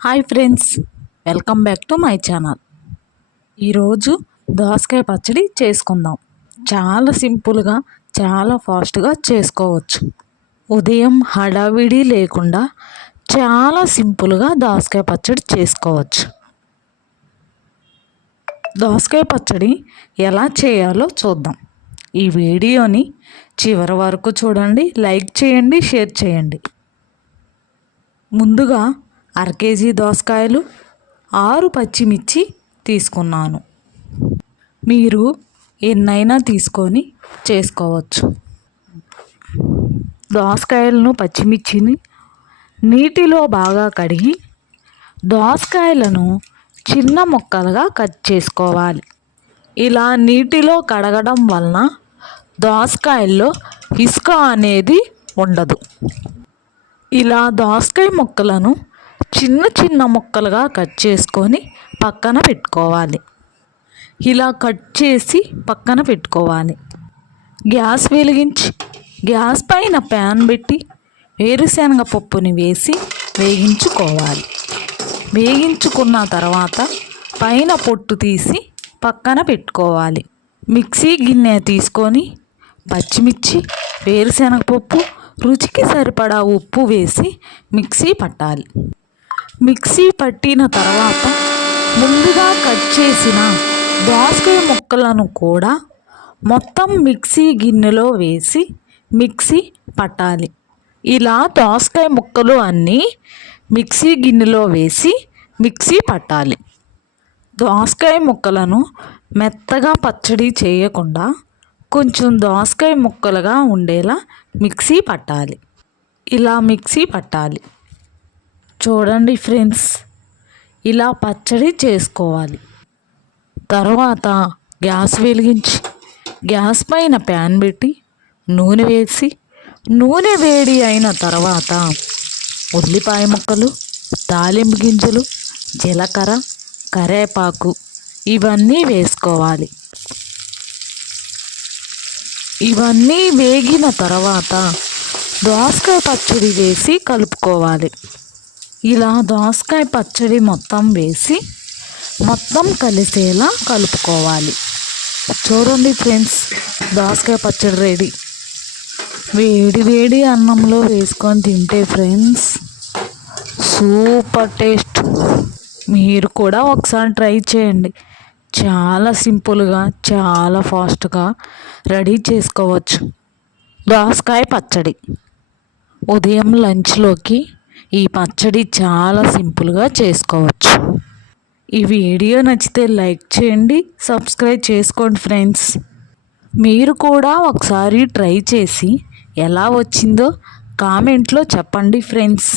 Hi friends, welcome back to my channel. ఈరోజు దోసకాయ పచ్చడి చేసుకుందాం. చాలా సింపుల్గా, చాలా ఫాస్ట్గా చేసుకోవచ్చు. ఉదయం హడావిడి లేకుండా చాలా సింపుల్గా దోసకాయ పచ్చడి చేసుకోవచ్చు. దోసకాయ పచ్చడి ఎలా చేయాలో చూద్దాం. ఈ వీడియోని చివరి వరకు చూడండి, లైక్ చేయండి, షేర్ చేయండి. ముందుగా 1/2 కేజీ దోసకాయలు, 6 పచ్చిమిర్చి తీసుకున్నాను. మీరు ఎన్నైనా తీసుకొని చేసుకోవచ్చు. దోసకాయలను, పచ్చిమిర్చిని నీటిలో బాగా కడిగి దోసకాయలను చిన్న ముక్కలుగా కట్ చేసుకోవాలి. ఇలా నీటిలో కడగడం వలన దోసకాయల్లో ఇసుక అనేది ఉండదు. ఇలా దోసకాయ ముక్కలను చిన్న చిన్న ముక్కలుగా కట్ చేసుకొని పక్కన పెట్టుకోవాలి. ఇలా కట్ చేసి పక్కన పెట్టుకోవాలి. గ్యాస్ వెలిగించి గ్యాస్ పైన ప్యాన్ పెట్టి వేరుశనగ పప్పుని వేసి వేగించుకోవాలి. వేగించుకున్న తర్వాత పైన పొట్టు తీసి పక్కన పెట్టుకోవాలి. మిక్సీ గిన్నె తీసుకొని పచ్చిమిర్చి, వేరుశనగపప్పు, రుచికి సరిపడా ఉప్పు వేసి మిక్సీ పట్టాలి. మిక్సీ పట్టిన తర్వాత ముందుగా కట్ చేసిన దోసకాయ ముక్కలను కూడా మొత్తం మిక్సీ గిన్నెలో వేసి మిక్సీ పట్టాలి. ఇలా దోసకాయ ముక్కలు అన్నీ మిక్సీ గిన్నెలో వేసి మిక్సీ పట్టాలి. దోసకాయ ముక్కలను మెత్తగా పచ్చడి చేయకుండా కొంచెం దోసకాయ ముక్కలుగా ఉండేలా మిక్సీ పట్టాలి. ఇలా మిక్సీ పట్టాలి. చూడండి ఫ్రెండ్స్, ఇలా పచ్చడి చేసుకోవాలి. తర్వాత గ్యాస్ వెలిగించి గ్యాస్ పైన ప్యాన్ పెట్టి నూనె వేసి నూనె వేడి అయిన తర్వాత ఉల్లిపాయ ముక్కలు, తాలింపు గింజలు, జీలకర్ర, కరివేపాకు ఇవన్నీ వేసుకోవాలి. ఇవన్నీ వేగిన తర్వాత దోసకాయ పచ్చడి వేసి కలుపుకోవాలి. ఇలా దోసకాయ పచ్చడి మొత్తం వేసి మొత్తం కలిసేలా కలుపుకోవాలి. చూడండి ఫ్రెండ్స్, దోసకాయ పచ్చడి రెడీ. వేడి వేడి అన్నంలో వేసుకొని తింటే ఫ్రెండ్స్ సూపర్ టేస్ట్. మీరు కూడా ఒకసారి ట్రై చేయండి. చాలా సింపుల్గా, చాలా ఫాస్ట్గా రెడీ చేసుకోవచ్చు దోసకాయ పచ్చడి. ఉదయం లంచ్లోకి ఈ పచ్చడి చాలా సింపుల్గా చేసుకోవచ్చు. ఈ వీడియో నచ్చితే లైక్ చేయండి, సబ్స్క్రైబ్ చేసుకోండి ఫ్రెండ్స్. మీరు కూడా ఒకసారి ట్రై చేసి ఎలా వచ్చిందో కామెంట్లో చెప్పండి ఫ్రెండ్స్.